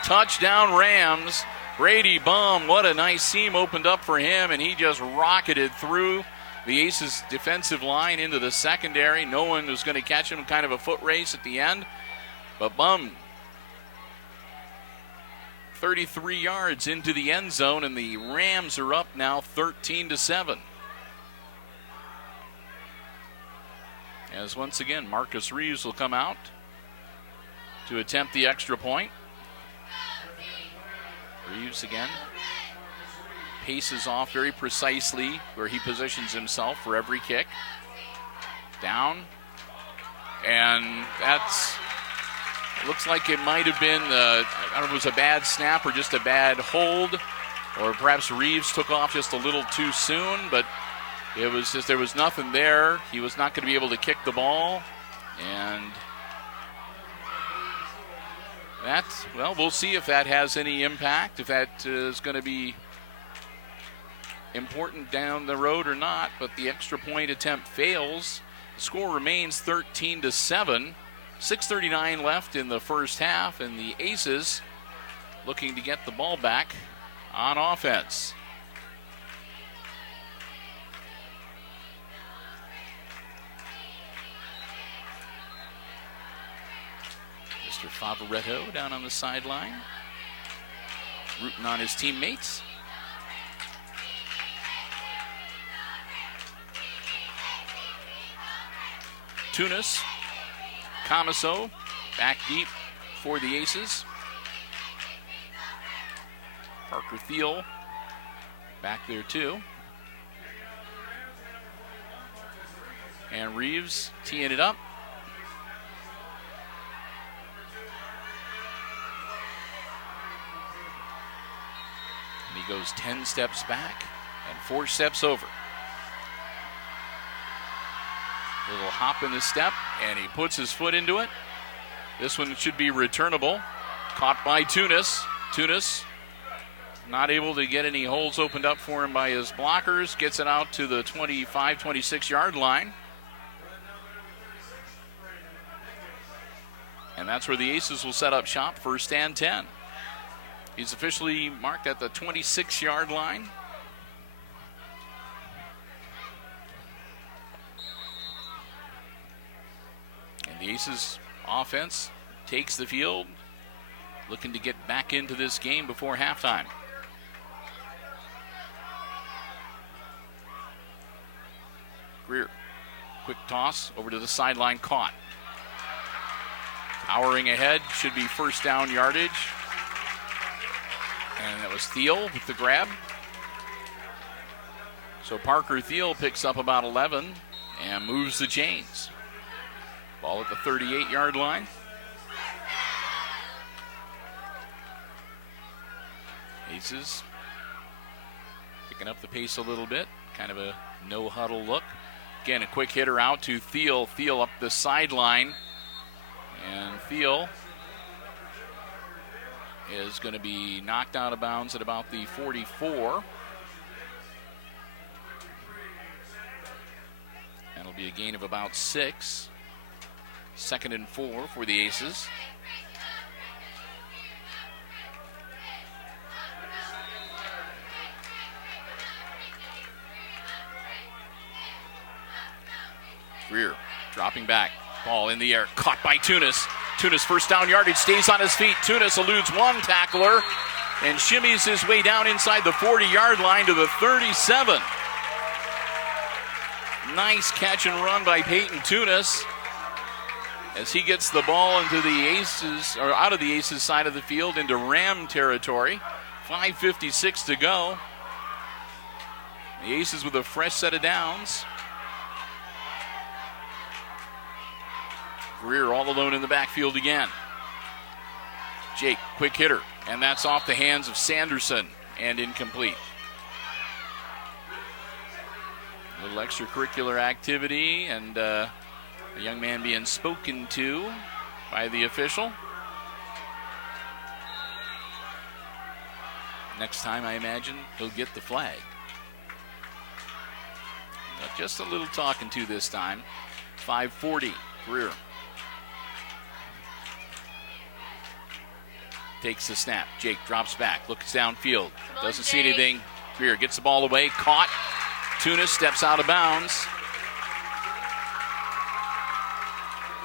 Touchdown Rams. Brady Bum, what a nice seam opened up for him, and he just rocketed through the Aces defensive line into the secondary. No one was going to catch him, kind of a foot race at the end. But Bum, 33 yards into the end zone, and the Rams are up now 13-7. As once again, Marcus Reeves will come out to attempt the extra point. Reeves again paces off very precisely where he positions himself for every kick. Down. And that's, it looks like it might have been, I don't know if it was a bad snap or just a bad hold, or perhaps Reeves took off just a little too soon, but it was just, there was nothing there. He was not going to be able to kick the ball. And that, well, we'll see if that has any impact, if that is going to be important down the road or not. But the extra point attempt fails. The score remains 13-7. 6:39 left in the first half, and the Aces looking to get the ball back on offense. Mr. Favaretto down on the sideline, rooting on his teammates. Tunis, Camaso back deep for the Aces. Parker Thiel back there too. And Reeves teeing it up. And he goes 10 steps back and 4 steps over. Little hop in the step, and he puts his foot into it. This one should be returnable. Caught by Tunis. Tunis not able to get any holes opened up for him by his blockers. Gets it out to the 25, 26-yard line. And that's where the Aces will set up shop, 1st and 10. He's officially marked at the 26-yard line. And the Aces offense takes the field, looking to get back into this game before halftime. Greer, quick toss over to the sideline, caught. Powering ahead, should be first down yardage. And that was Thiel with the grab. So Parker Thiel picks up about 11 and moves the chains. Ball at the 38-yard line. Aces picking up the pace a little bit. Kind of a no-huddle look. Again, a quick hitter out to Thiel. Thiel up the sideline. And Thiel is going to be knocked out of bounds at about the 44. That'll be a gain of about 6. 2nd and 4 for the Aces. Greer dropping back. Ball in the air. Caught by Tunis. Tunis first down yardage. Stays on his feet. Tunis eludes one tackler and shimmies his way down inside the 40-yard line to the 37. Nice catch and run by Peyton Tunis as he gets the ball into the Aces, or out of the Aces side of the field into Ram territory. 5:56 to go. The Aces with a fresh set of downs. Greer all alone in the backfield again. Jake, quick hitter, and that's off the hands of Sanderson and incomplete. A little extracurricular activity and a young man being spoken to by the official. Next time, I imagine, he'll get the flag. But just a little talking to this time. 5:40, Greer. Takes the snap. Jake drops back, looks downfield. Doesn't see anything. Greer gets the ball away, caught. Tunis steps out of bounds.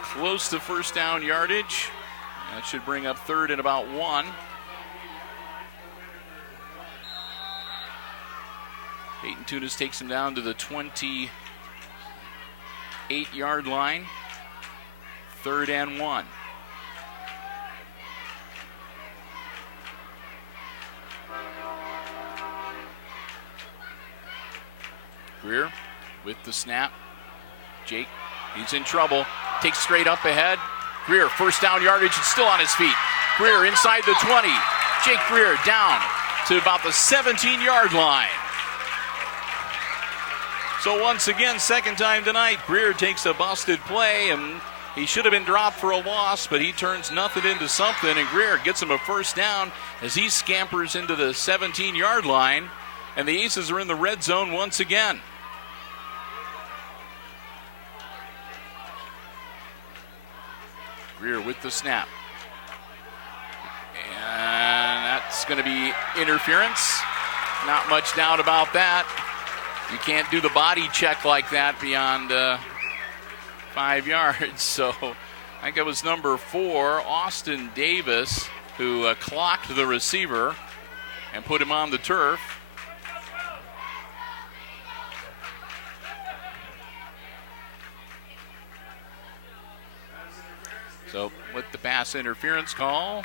Close to first down yardage. That should bring up 3rd and about 1. Peyton Tunis takes him down to the 28-yard line. 3rd and 1. Greer with the snap. Jake, he's in trouble. Takes straight up ahead. Greer, first down yardage, and still on his feet. Greer inside the 20. Jake Greer down to about the 17-yard line. So once again, second time tonight, Greer takes a busted play, and he should have been dropped for a loss, but he turns nothing into something, and Greer gets him a first down as he scampers into the 17-yard line, and the Aces are in the red zone once again. Greer with the snap. And that's going to be interference. Not much doubt about that. You can't do the body check like that beyond 5 yards. So I think it was number 4, Austin Davis, who clocked the receiver and put him on the turf. So with the pass interference call,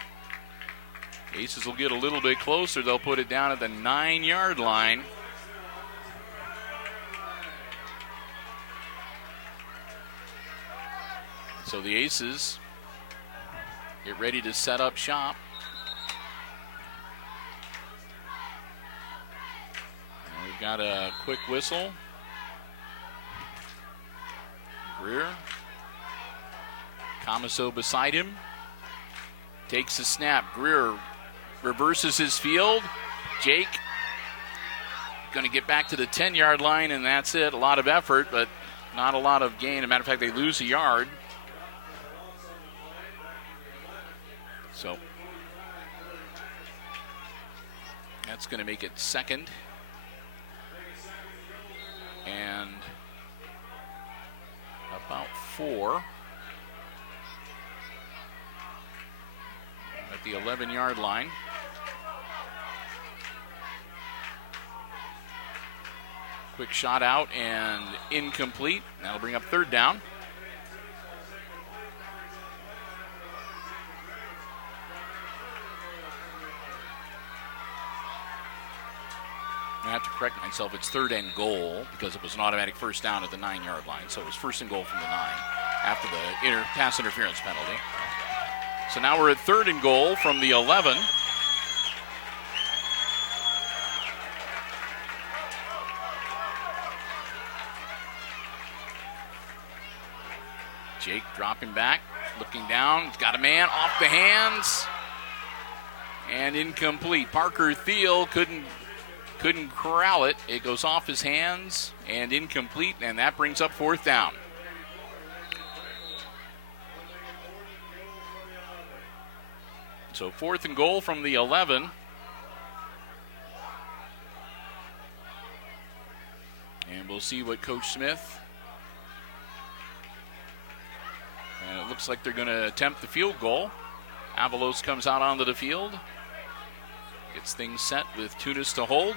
Aces will get a little bit closer. They'll put it down at the 9-yard line. So the Aces get ready to set up shop. And we've got a quick whistle. Greer. Comiso beside him. Takes a snap. Greer reverses his field. Jake going to get back to the 10-yard line, and that's it. A lot of effort, but not a lot of gain. As a matter of fact, they lose a yard. So that's going to make it 2nd and about 4 at the 11-yard line. Quick shot out and incomplete. That'll bring up third down. I have to correct myself. It's third and goal because it was an automatic first down at the 9-yard line. So it was first and goal from the 9 after the pass interference penalty. So now we're at third and goal from the 11. Jake dropping back, looking down. He's got a man off the hands and incomplete. Parker Thiel couldn't corral it. It goes off his hands and incomplete, and that brings up fourth down. So fourth and goal from the 11. And we'll see what Coach Smith. And it looks like they're going to attempt the field goal. Avalos comes out onto the field. Gets things set with Tunis to hold.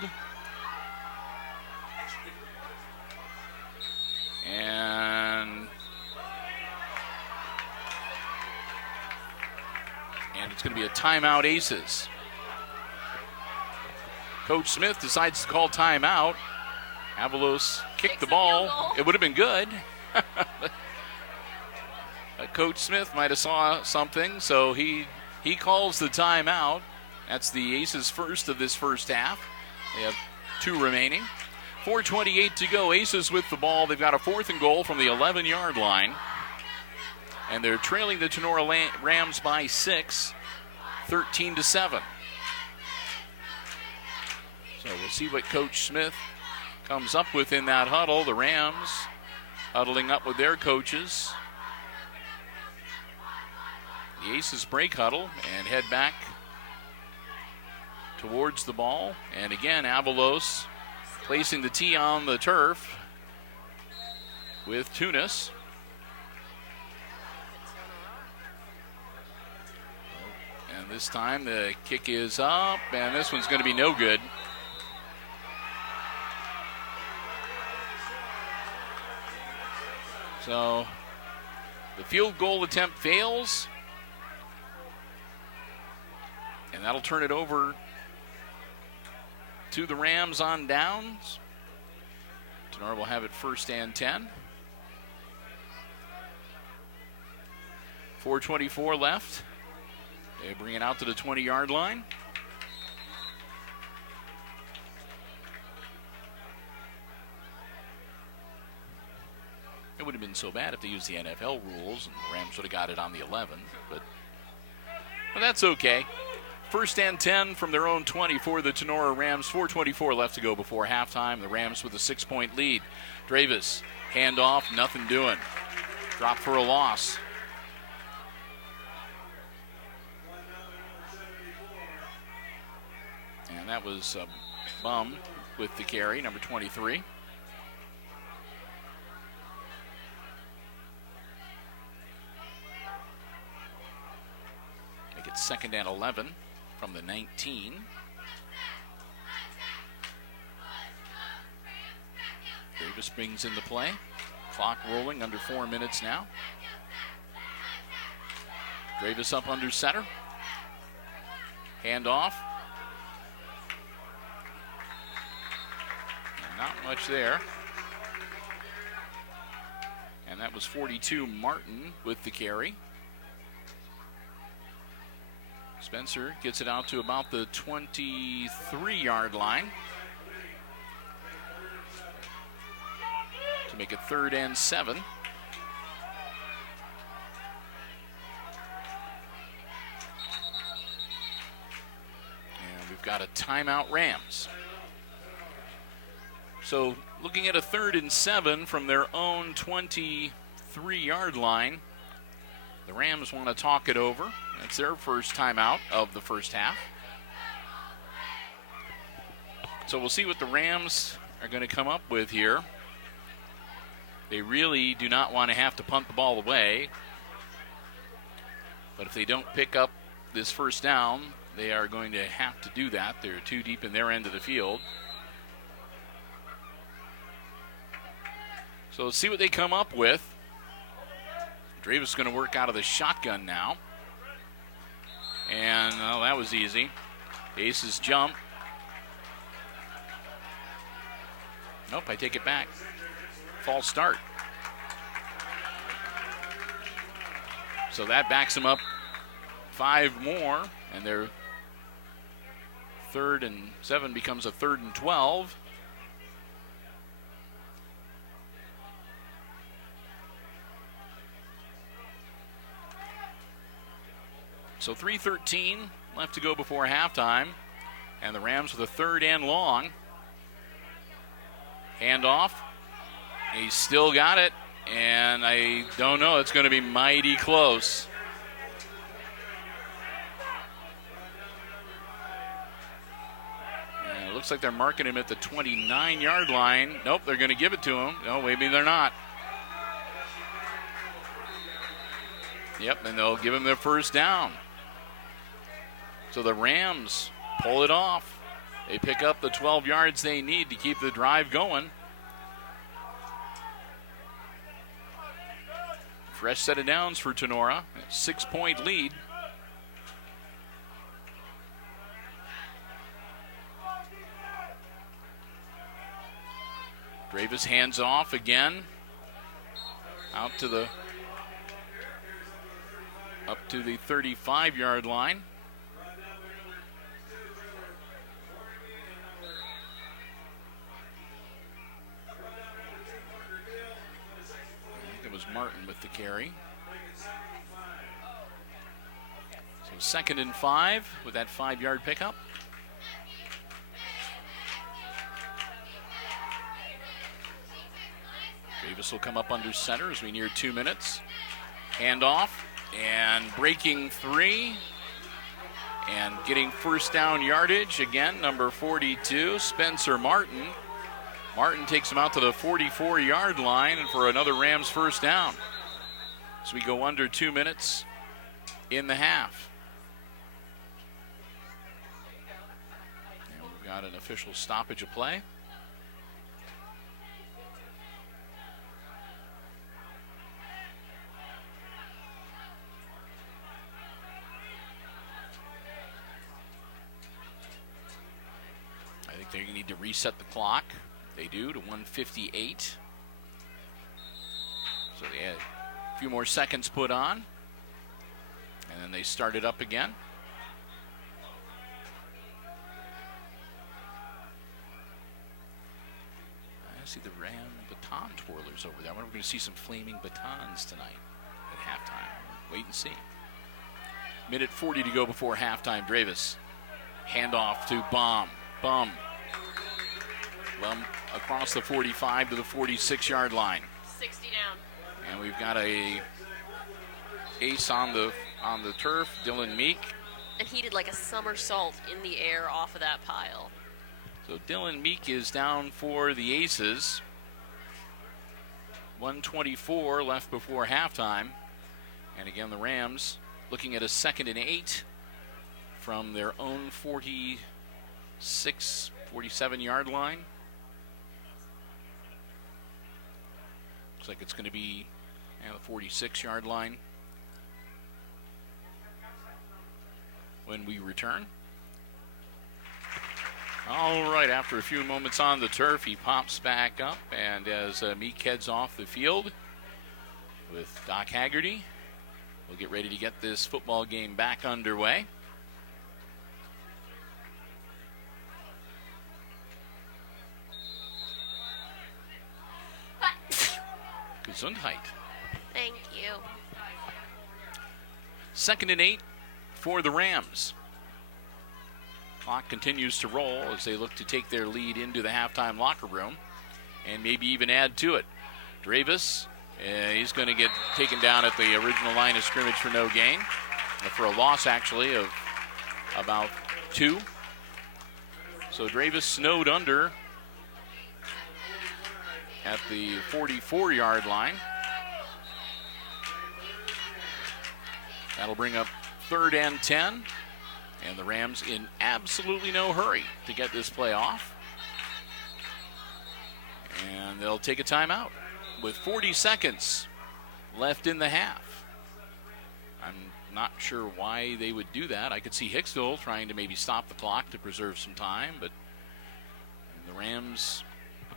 And it's going to be a timeout, Aces. Coach Smith decides to call timeout. Avalos kicked the ball. It would have been good. Coach Smith might have saw something, so he calls the timeout. That's the Aces' first of this first half. They have 2 remaining. 4:28 to go. Aces with the ball. They've got a fourth and goal from the 11-yard line. And they're trailing the Tinora Rams by 6, 13-7. So we'll see what Coach Smith comes up with in that huddle. The Rams huddling up with their coaches. The Aces break huddle and head back towards the ball. And again, Avalos placing the tee on the turf with Tunis. And this time the kick is up, and this one's going to be no good. So the field goal attempt fails. And that'll turn it over to the Rams on downs. Tinora will have it first and 10. 4:24 left. They bring it out to the 20-yard line. It would have been so bad if they used the NFL rules and the Rams would have got it on the 11, but that's okay. First and 10 from their own 20 for the Tinora Rams. 4:24 left to go before halftime. The Rams with a 6-point lead. Dravis, handoff, nothing doing. Drop for a loss. And that was Bum with the carry, number 23. Make it 2nd and 11 from the 19. Davis brings in the play. Clock rolling, under 4 minutes now. Davis up under center. Handoff. Not much there. And that was 42 Martin with the carry. Spencer gets it out to about the 23-yard line to make it 3rd and 7. And we've got a timeout, Rams. So looking at a 3rd and 7 from their own 23-yard line. The Rams want to talk it over. That's their first timeout of the first half. So we'll see what the Rams are going to come up with here. They really do not want to have to punt the ball away. But if they don't pick up this first down, they are going to have to do that. They're too deep in their end of the field. So let's see what they come up with. Dravis is going to work out of the shotgun now. And that was easy. Aces jump. Nope, I take it back. False start. So that backs them up 5 more, and their 3rd and 7 becomes a 3rd and 12. So 3:13 left to go before halftime, and the Rams with a 3rd and long. Handoff. He's still got it, and I don't know. It's going to be mighty close. And it looks like they're marking him at the 29-yard line. Nope, they're going to give it to him. No, maybe they're not. Yep, and they'll give him their 1st down. So the Rams pull it off. They pick up the 12 yards they need to keep the drive going. Fresh set of downs for Tinora. 6-point lead. Dravis hands off again. Up to the 35-yard line. Martin with the carry. So 2nd and 5 with that 5-yard pickup. Davis will come up under center as we near 2 minutes. Handoff and breaking 3 and getting 1st down yardage again, number 42, Spencer Martin. Martin takes him out to the 44-yard line and for another Rams 1st down. So we go under 2 minutes in the half. And we've got an official stoppage of play. I think they need to reset the clock. They do to 1:58. So they had a few more seconds put on. And then they start it up again. I see the Ram baton twirlers over there. I wonder if we're going to see some flaming batons tonight at halftime. Wait and see. Minute 40 to go before halftime. Dravis. Handoff to Bum across the 45 to the 46-yard line. 60 down. And we've got a ace on the turf, Dylan Meek. And he did like a somersault in the air off of that pile. So Dylan Meek is down for the Aces. 1:24 left before halftime. And again, the Rams looking at a 2nd and 8 from their own 47-yard line. Looks like it's going to be the 46-yard line when we return. All right, after a few moments on the turf, he pops back up, and as Meek heads off the field with Doc Haggerty, we'll get ready to get this football game back underway. Gesundheit. Thank you. 2nd and 8 for the Rams. Clock continues to roll as they look to take their lead into the halftime locker room and maybe even add to it. Dravis, he's going to get taken down at the original line of scrimmage for no gain, for a loss actually of about 2. So Dravis snowed under at the 44-yard line. That'll bring up 3rd and 10. And the Rams in absolutely no hurry to get this play off. And they'll take a timeout. with 40 seconds left in the half. I'm not sure why they would do that. I could see Hicksville trying to maybe stop the clock to preserve some time, but the Rams.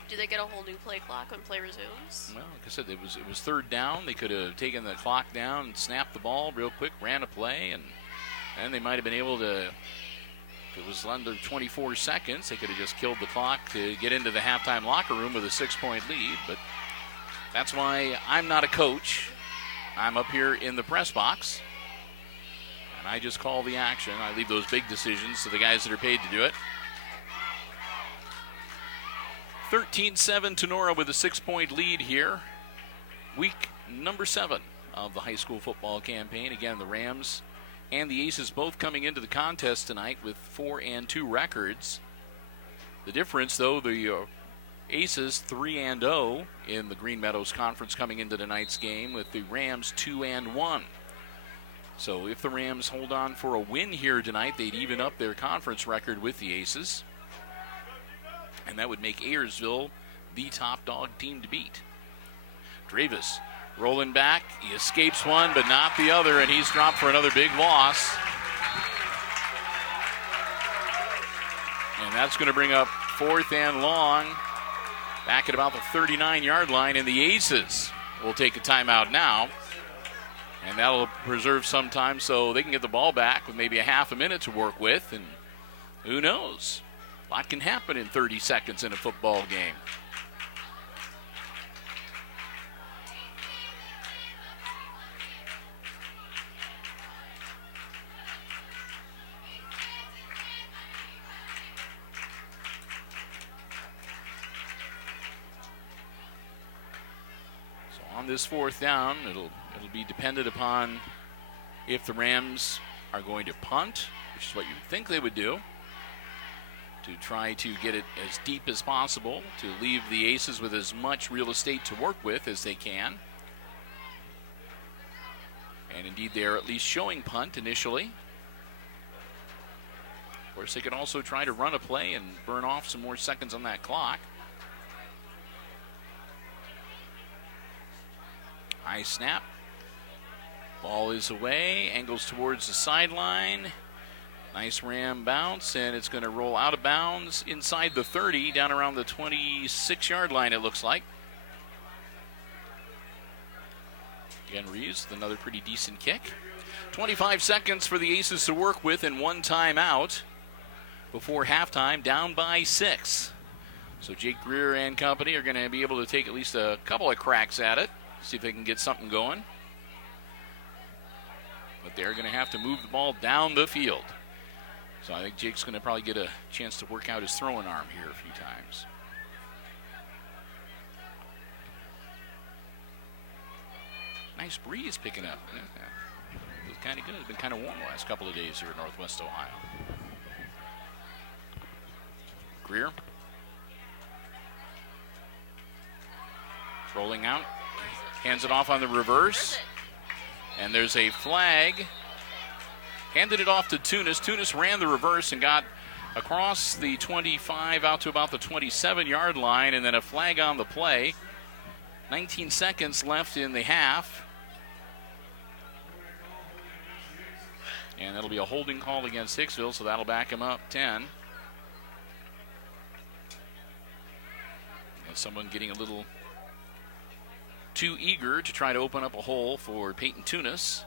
Do they get a whole new play clock when play resumes? Well, like I said, it was third down. They could have taken the clock down and snapped the ball real quick, ran a play, and then they might have been able to, if it was under 24 seconds, they could have just killed the clock to get into the halftime locker room with a 6-point lead. But that's why I'm not a coach. I'm up here in the press box, and I just call the action. I leave those big decisions to the guys that are paid to do it. 13-7 Tinora with a 6-point lead here. Week number 7 of the high school football campaign. Again, the Rams and the Aces both coming into the contest tonight with 4-2 records. The difference, though, the Aces 3-0 in the Green Meadows Conference coming into tonight's game, with the Rams 2-1. So if the Rams hold on for a win here tonight, they'd even up their conference record with the Aces. And that would make Ayersville the top dog team to beat. Dravis rolling back. He escapes one, but not the other, and he's dropped for another big loss. And that's going to bring up 4th and long, back at about the 39-yard line, and the Aces will take a timeout now. And that'll preserve some time so they can get the ball back with maybe a half a minute to work with, and who knows? A lot can happen in 30 seconds in a football game. So on this 4th down, it'll be dependent upon if the Rams are going to punt, which is what you would think they would do, to try to get it as deep as possible, to leave the Aces with as much real estate to work with as they can. And indeed, they are at least showing punt initially. Of course, they can also try to run a play and burn off some more seconds on that clock. High snap. Ball is away, angles towards the sideline. Nice Ram bounce, and it's going to roll out of bounds inside the 30, down around the 26-yard line, it looks like. Again, Reeves with another pretty decent kick. 25 seconds for the Aces to work with and one timeout before halftime, down by 6. So Jake Greer and company are going to be able to take at least a couple of cracks at it, see if they can get something going. But they're going to have to move the ball down the field. So I think Jake's going to probably get a chance to work out his throwing arm here a few times. Nice breeze picking up. Yeah. Feels kind of good. It's been kind of warm the last couple of days here in Northwest Ohio. Greer. Rolling out. Hands it off on the reverse. And there's a flag. Handed it off to Tunis. Tunis ran the reverse and got across the 25 out to about the 27-yard line, and then a flag on the play. 19 seconds left in the half. And that'll be a holding call against Hicksville, so that'll back him up 10. And someone getting a little too eager to try to open up a hole for Peyton Tunis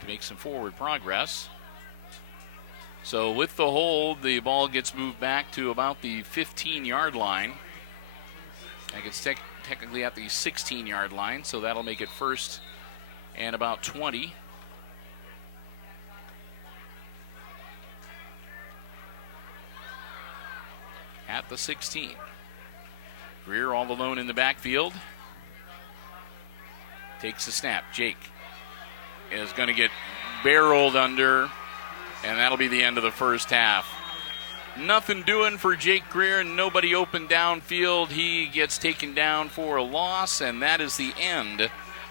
to make some forward progress. So with the hold, the ball gets moved back to about the 15-yard line. I think it's technically at the 16-yard line, so that'll make it 1st and about 20. At the 16. Greer all alone in the backfield. Takes the snap. Jake is going to get barreled under, and that'll be the end of the first half. Nothing doing for Jake Greer, nobody open downfield. He gets taken down for a loss, and that is the end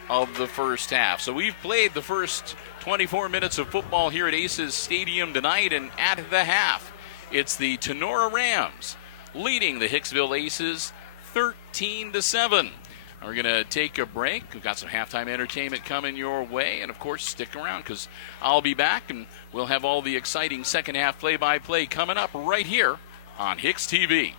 of the first half. So we've played the first 24 minutes of football here at Aces Stadium tonight, and at the half, it's the Tinora Rams leading the Hicksville Aces 13-7. We're going to take a break. We've got some halftime entertainment coming your way. And, of course, stick around because I'll be back, and we'll have all the exciting second half play-by-play coming up right here on HIX-TV.